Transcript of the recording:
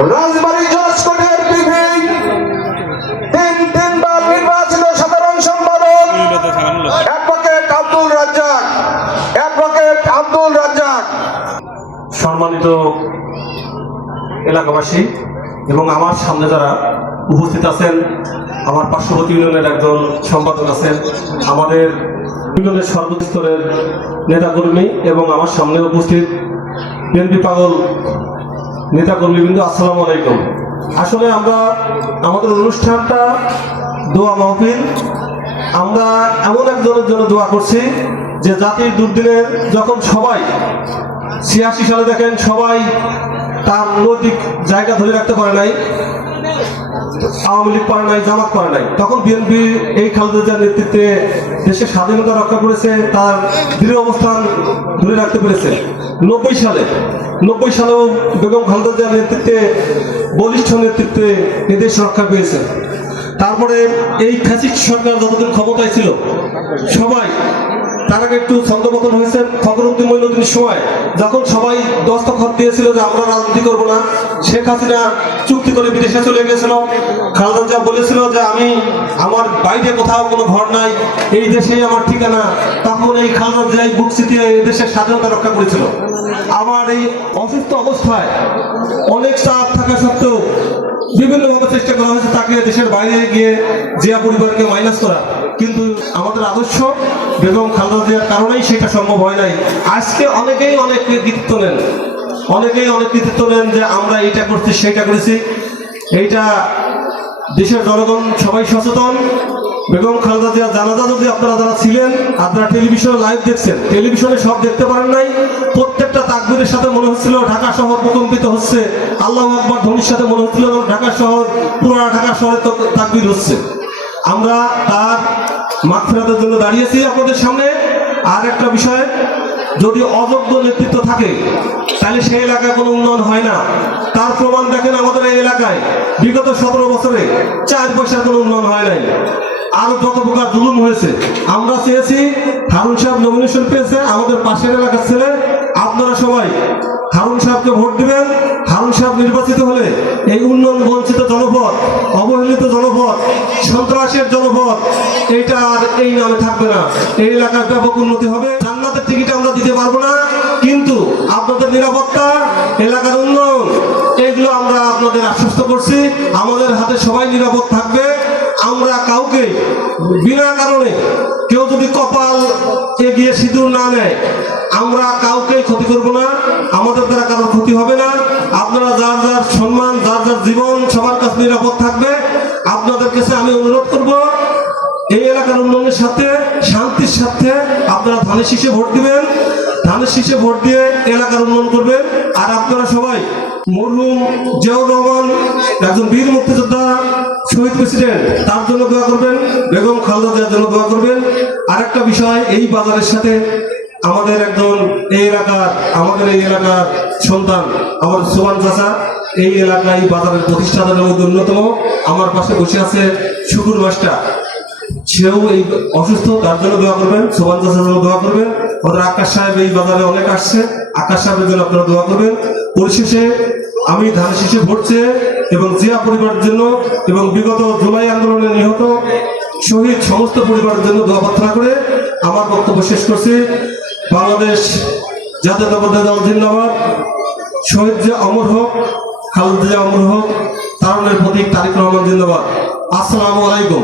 রাজবাড়ী জজ কোর্টের তিনবার নির্বাচিত সাধারণ সম্পাদক অ্যাডভোকেট আব্দুল রাজ্জাক। সম্মানিত এলাকাবাসী এবং আমার সামনে যারা উপস্থিত আছেন, আমার পার্শ্ববর্তী ইউনিয়নের একজন সম্পাদক আছেন, আমাদের ইউনিয়নের সর্বোচ্চ স্তরের নেতাকর্মী এবং আমার সামনে উপস্থিত বিএনপি পাগল নেতাকর্মীবৃন্দ, আসসালামু আলাইকুম। আসলে আমরা আমাদের অনুষ্ঠানটা দোয়া মাহফিল, আমরা এমন একজনের জন্য দোয়া করছি যে জাতির দুর্দিনে যখন সবাই 86 সালে দেখেন সবাই তার নৈতিক জায়গা ধরে রাখতে পারে নাই, আওয়ামী লীগ পারে নাই, জামাত পারে নাই, তখন বিএনপি এই খালেদা জিয়ার নেতৃত্বে দেশের স্বাধীনতা রক্ষা করেছে, তার দৃঢ় অবস্থান ধরে রাখতে পেরেছে। 90 সালেও বেগম খালেদা জিয়ার নেতৃত্বে, বলিষ্ঠ নেতৃত্বে এদেশ রক্ষা পেয়েছে। তারপরে এই ফ্যাসিস্ট সরকার যতদিন ক্ষমতায় ছিল সবাই, তার আগে একটু ছন্দপতন হয়েছে ফখরুদ্দিন মঈনুদ্দিনের সময়, যখন সবাই দস্তখত দিয়েছিল যে আমরা রাজনীতি করবো না, শেখ হাসিনা চুক্তি করে বিদেশে চলে গেছিল, খালেদা জিয়া বলেছিল যে আমার বাইরে কোথাও কোনো ঘর নাই, এই দেশেই আমার ঠিকানা, তখন এই খালেদা জিয়া বুক চিতিয়ে এই দেশের স্বাধীনতা রক্ষা করেছিল। আমার এই অসুস্থ অবস্থায় অনেক চাপ থাকা সত্ত্বেও বিভিন্নভাবে চেষ্টা করা হয়েছে তাকে দেশের বাইরে গিয়ে জিয়া পরিবারকে মাইনাস করা, কিন্তু আমাদের আদর্শ বেগম খালেদা জিয়ার কারণেই সেটা সম্ভব হয় নাই। আজকে অনেকেই অনেক কৃতিত্ব নেন যে আমরা এইটা করছি সেইটা করেছি। এইটা দেশের জনগণ সবাই সচেতন। বেগম খালেদা জিয়ার জানাজা যদি আপনারা যারা ছিলেন, আপনারা টেলিভিশনে লাইভ দেখছেন, টেলিভিশনে সব দেখতে পারেন নাই, প্রত্যেকটা তাকবীরের সাথে মনে হচ্ছিল ঢাকা শহর প্রকম্পিত হচ্ছে, আল্লাহু আকবার ধ্বনির সাথে মনে হচ্ছিল ঢাকা শহর, পুরো ঢাকা শহরে তাকবীর হচ্ছে। আমরা তার মাগফিরাতের জন্য দাঁড়িয়েছি আপনাদের সামনে। আর একটা বিষয়, যদি অযোগ্য নেতৃত্ব থাকে তাহলে সেই এলাকায় কোনো উন্নয়ন হয় না। তার প্রমাণ দেখেন আমাদের এই এলাকায় বিগত 17 বছরে 4 পয়সার কোনো উন্নয়ন হয় নাই। আরো যত প্রকার জুলুম হয়েছে। আমরা চেয়েছি, হারুন সাহেব নমিনেশন পেয়েছে, আমাদের পাশের এলাকার ছেলে, আপনারা সবাই হারুন সাহেবকে ভোট দিবেন। হারুন সাহেব নির্বাচিত হলে এই উন্নয়ন বঞ্চিত জনপদ, অবহেলিত জনপদ, সন্ত্রাসের জনপদ, এইটা আর এই নামে থাকবে না, এই এলাকার ব্যাপক উন্নতি হবে। জান্নাতের টিকিট আমরা দিতে পারবো না, কিন্তু আপনাদের নিরাপত্তা, এলাকার উন্নয়ন, এগুলো আমরা আপনাদের আশ্বস্ত করছি। আমাদের হাতে সবাই নিরাপদ থাকবে। আমরা কাউকে বিনা কারণে, কেউ যদি কপাল এগিয়ে সিঁদুর না নেয়, আমরা কাউকে ক্ষতি করব না, আমাদের দ্বারা কারোর ক্ষতি হবে না। আপনারা যার যার সম্মান, যার যার জীবন সবার কাছে নিরাপদ থাকবে। আপনাদের কাছে আমি অনুরোধ করব, এই এলাকার উন্নয়নের সাথে, শান্তির সাথে আপনারা ধানের শীষে ভোট দিবেন। ধানের শীষে ভোট দিয়ে এলাকার উন্নয়ন করবেন। আর আপনারা সবাই মরহুম জিয়াউর রহমান, একজন বীর মুক্তিযোদ্ধা, শহীদ প্রেসিডেন্ট, তার জন্য দোয়া করবেন, বেগম খালেদা জিয়ার জন্য দোয়া করবেন। আরেকটা বিষয়, এই বাজারের সাথে আমাদের একজন আমাদের এই এলাকার সন্তান, আমাদের সোমান চাচা, এই এলাকায় বাজারের প্রতিষ্ঠানের মধ্যে অন্যতম, আমার পাশে বসে আছে শুকুর মাস্টার, সেও এই অসুস্থ, তার জন্য দোয়া করবেন। সোমান চাচার জন্য দোয়া করবেন। ওদের আকাশ সাহেব এই বাজারে অনেক আসছে, আকাশ সাহেবের জন্য আপনারা দোয়া করবেন। পরিশেষে আমি ধানের শীষে ভোট চেয়ে এবং জিয়া পরিবারের জন্য এবং বিগত জুলাই আন্দোলনে নিহত শহীদ সমস্ত পরিবারের জন্য দোয়া প্রার্থনা করে আমার বক্তব্য শেষ করছি। বাংলাদেশ জাতীয়তাবাদী দল জিন্দাবাদ। শহীদ জিয়া অমর হোক, খালেদা জিয়া অমর হোক, তারুণের প্রতীক তারেক রহমান জিন্দাবাদ। আসসালামু আলাইকুম।